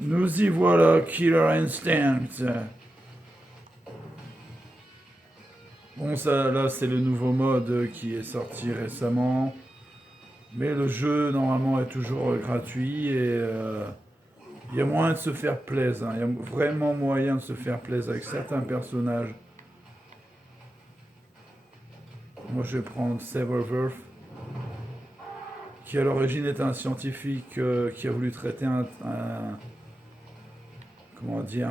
Nous y voilà, Killer Instinct. Bon, ça, là, c'est le nouveau mode qui est sorti récemment. Mais le jeu, normalement, est toujours gratuit et il y a moyen de se faire plaisir. Il y a vraiment moyen de se faire plaisir avec certains personnages. Moi, je vais prendre Severworth, qui à l'origine est un scientifique qui a voulu traiter comment dire,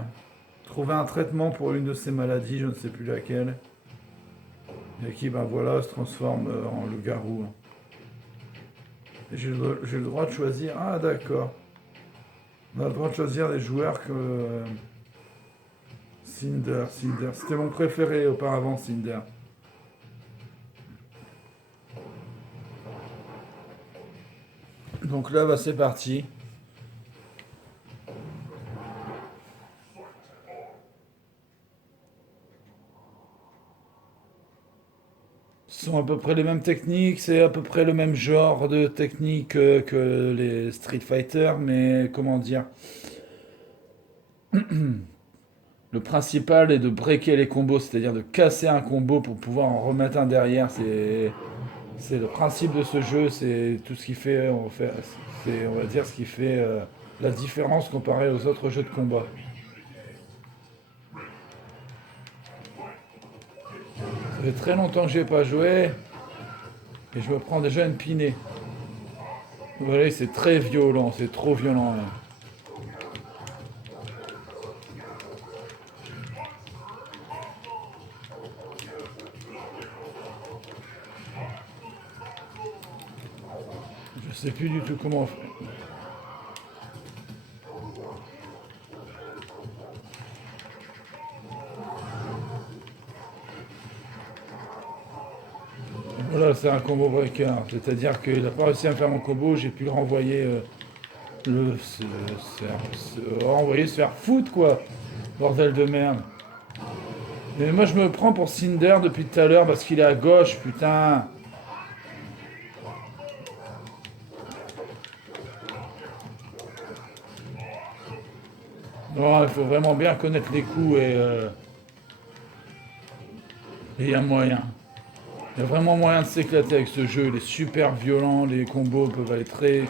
trouver un traitement pour une de ses maladies, je ne sais plus laquelle, et qui, ben voilà, se transforme en loup-garou. J'ai le droit de choisir. Ah, d'accord. On a le droit de choisir des joueurs que. Cinder. C'était mon préféré auparavant, Cinder. Donc là, bah, c'est parti. Ce sont à peu près les mêmes techniques, c'est à peu près le même genre de technique que les Street Fighter, mais comment dire. Le principal est de breaker les combos, c'est-à-dire de casser un combo pour pouvoir en remettre un derrière. C'est le principe de ce jeu, c'est tout ce qui fait, c'est, on va dire, ce qui fait la différence comparé aux autres jeux de combat. Ça fait très longtemps que j'ai pas joué et je me prends déjà une pinée. Vous voyez, c'est très violent, c'est trop violent là. Je sais plus du tout comment on fait. Voilà, c'est un combo breaker, c'est-à-dire qu'il n'a pas réussi à me faire mon combo, j'ai pu le renvoyer, renvoyer se faire foutre quoi, bordel de merde. Mais moi je me prends pour Cinder depuis tout à l'heure parce qu'il est à gauche, putain. Non, il faut vraiment bien connaître les coups et il y a moyen. Il y a vraiment moyen de s'éclater avec ce jeu. Il est super violent, les combos peuvent aller très,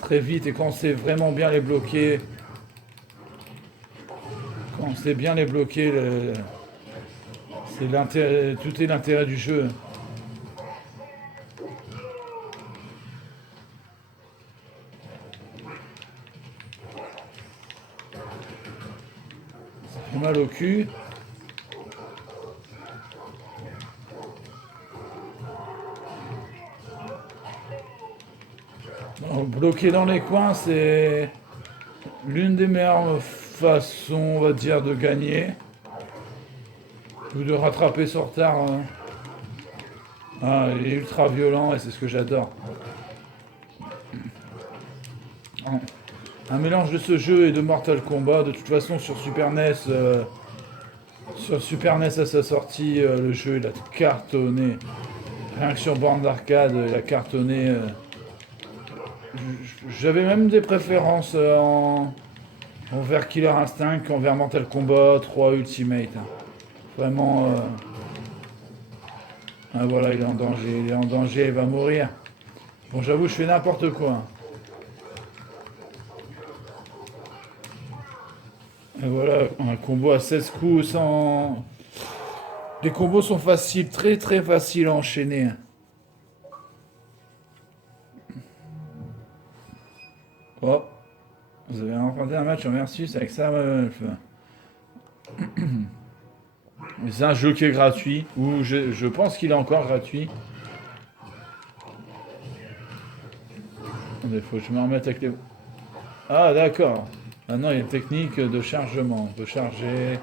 très vite. Et quand on sait vraiment bien les bloquer, quand on sait bien les bloquer, c'est l'intérêt, tout est l'intérêt du jeu. Ça fait mal au cul. Donc, bloquer dans les coins, c'est l'une des meilleures façons, on va dire, de gagner. Ou de rattraper son retard. Ah, il est ultra violent et c'est ce que j'adore. Un mélange de ce jeu et de Mortal Kombat. De toute façon, sur Super NES à sa sortie, le jeu il a cartonné. Rien que sur borne d'arcade, il a cartonné. J'avais même des préférences envers Killer Instinct qu'envers Mortal Kombat 3 Ultimate. Vraiment. Ah voilà, il est en danger, il est en danger, il va mourir. Bon, j'avoue, je fais n'importe quoi. Et voilà, un combo à 16 coups sans. Les combos sont faciles, très très faciles à enchaîner. Oh, vous avez remporté un match en versus avec ça, Wolf. C'est un jeu qui est gratuit, ou je pense qu'il est encore gratuit. Il faut que je me remette avec les. Ah, d'accord. Maintenant, il y a une technique de chargement. On peut charger.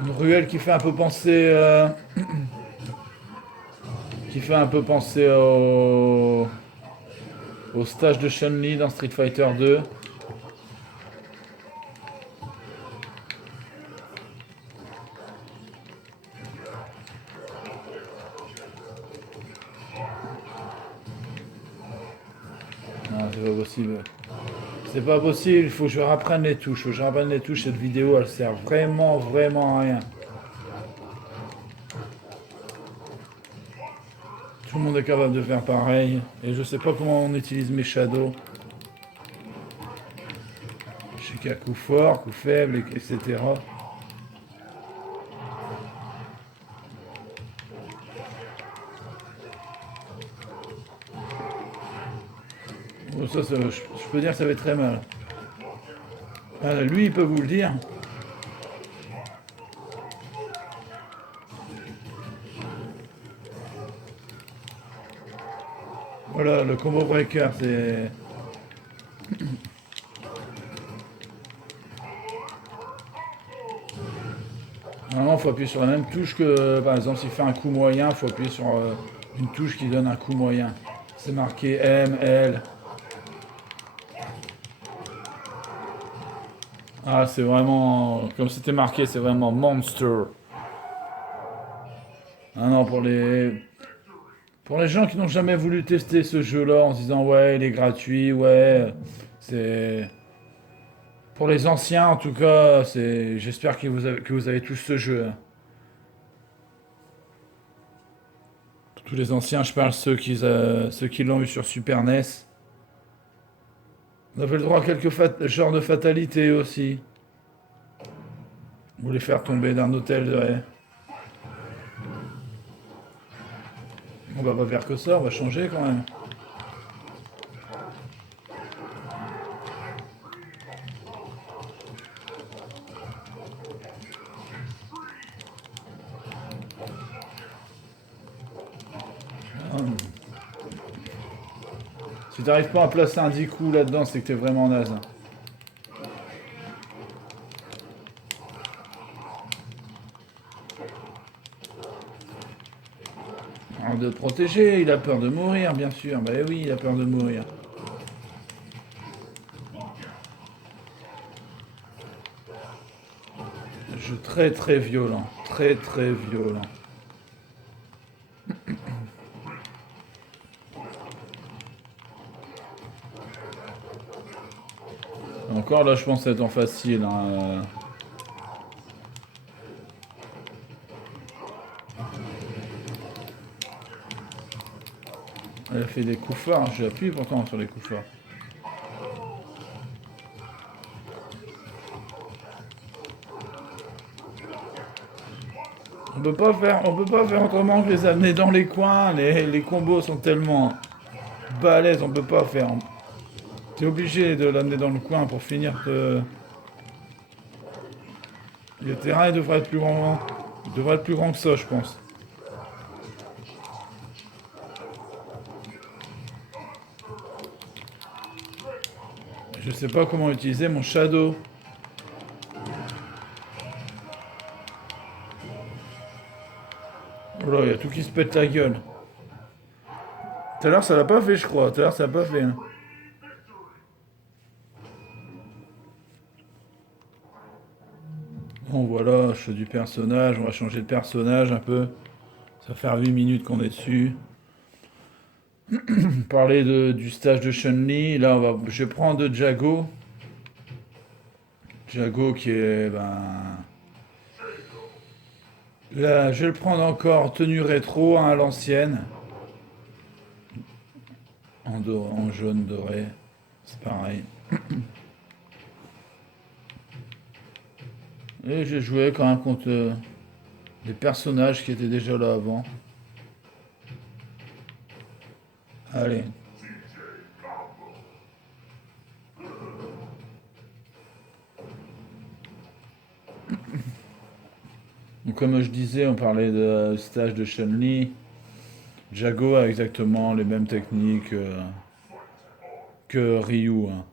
Une ruelle qui fait un peu penser. Qui fait un peu penser au stage de Chun-Li dans Street Fighter 2. c'est pas possible. C'est pas possible, il faut que je rapprenne les touches. Faut que je rapprenne les touches, cette vidéo, elle sert vraiment, vraiment à rien. Tout le monde est capable de faire pareil. Et je sais pas comment on utilise mes shadows. Je sais qu'il y a coup fort, coup faible, etc. Bon, je peux dire que ça fait très mal. Ah, lui, il peut vous le dire. Voilà, le combo breaker, c'est... Normalement, il faut appuyer sur la même touche que, par exemple, s'il fait un coup moyen, il faut appuyer sur une touche qui donne un coup moyen. C'est marqué M, L. Ah, c'est vraiment... Comme c'était marqué, c'est vraiment Monster. Ah non, pour les gens qui n'ont jamais voulu tester ce jeu-là en se disant ouais, il est gratuit, ouais, c'est... Pour les anciens, en tout cas, c'est... J'espère que vous avez tous ce jeu, hein. Tous les anciens, je parle ceux qui l'ont eu sur Super NES. On avait le droit à quelques genres de fatalités aussi. Vous les faire tomber d'un hôtel de haie. On va pas faire que ça, on va changer quand même. Hum. Si t'arrives pas à placer un 10 coups là-dedans, c'est que t'es vraiment naze. Alors de protéger, il a peur de mourir, bien sûr. Bah oui, il a peur de mourir. Jeu très très violent. Très très violent. Encore là, je pense être en facile, hein. Elle a fait des coups forts. J'appuie pourtant sur les coups forts. On peut pas faire autrement que les amener dans les coins. Les combos sont tellement balèzes, on peut pas faire. T'es obligé de l'amener dans le coin pour finir de... Le terrain il devrait être plus grand. Il devrait être plus grand que ça, je pense. Je sais pas comment utiliser mon shadow. Oh là, il y a tout qui se pète la gueule. Tout à l'heure, ça l'a pas fait, je crois. Tout à l'heure, ça l'a pas fait, hein. Bon, voilà, je fais du personnage. On va changer de personnage un peu. Ça va faire 8 minutes qu'on est dessus. Parler du stage de Chun-Li. Là, je vais prendre de Jago. Jago qui est... Ben, là, je vais le prendre encore tenue rétro, hein, à l'ancienne. En jaune doré. C'est pareil. Et j'ai joué quand même contre des personnages qui étaient déjà là avant. Allez. Donc, comme je disais, on parlait de stage de Chun-Li. Jago a exactement les mêmes techniques que Ryu, hein.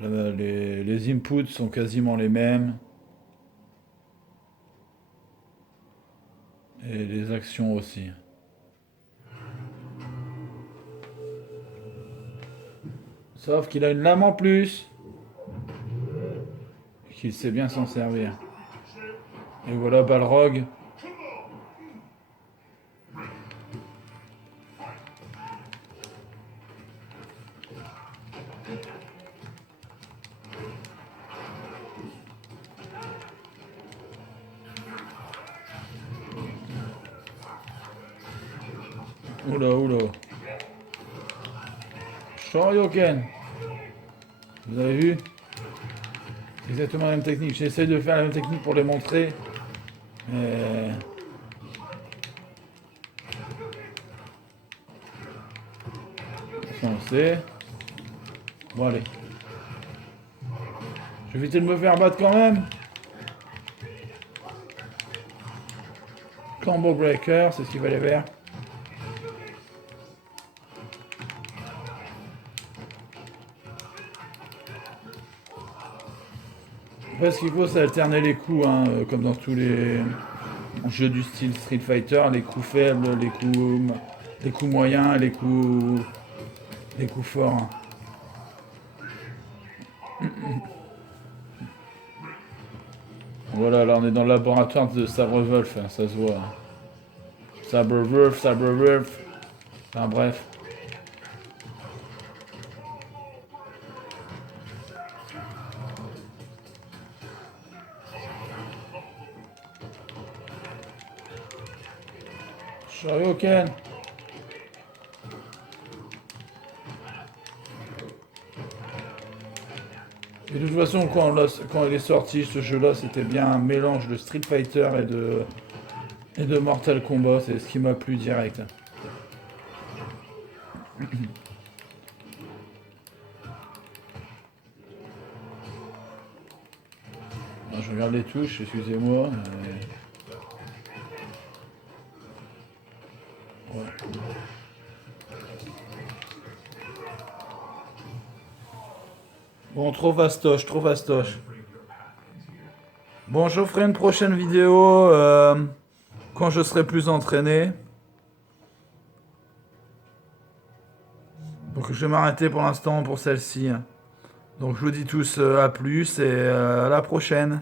Les inputs sont quasiment les mêmes. Et les actions aussi. Sauf qu'il a une lame en plus. Et qu'il sait bien s'en servir. Et voilà Balrog. Oula, oula. Shoryuken. Vous avez vu? Exactement la même technique. J'essaie de faire la même technique pour les montrer. Mais... Foncez. Bon allez. Je vais éviter de me faire battre quand même. Combo breaker, c'est ce qu'il fallait faire. En fait, ce qu'il faut, c'est alterner les coups, hein, comme dans tous les jeux du style Street Fighter, les coups faibles, les coups moyens, les coups forts. Hein. Voilà, là on est dans le laboratoire de Sabre Wolf, hein, ça se voit. Sabre Wolf, Sabre Wolf. Enfin bref. Shoryuken. Et de toute façon, quand il est sorti, ce jeu-là, c'était bien un mélange de Street Fighter et de Mortal Kombat. C'est ce qui m'a plu direct. Je regarde les touches, excusez-moi. Ouais. Bon, trop vastoche, trop vastoche. Bon, je ferai une prochaine vidéo quand je serai plus entraîné. Donc je vais m'arrêter pour l'instant pour celle-ci. Donc je vous dis tous à plus et à la prochaine.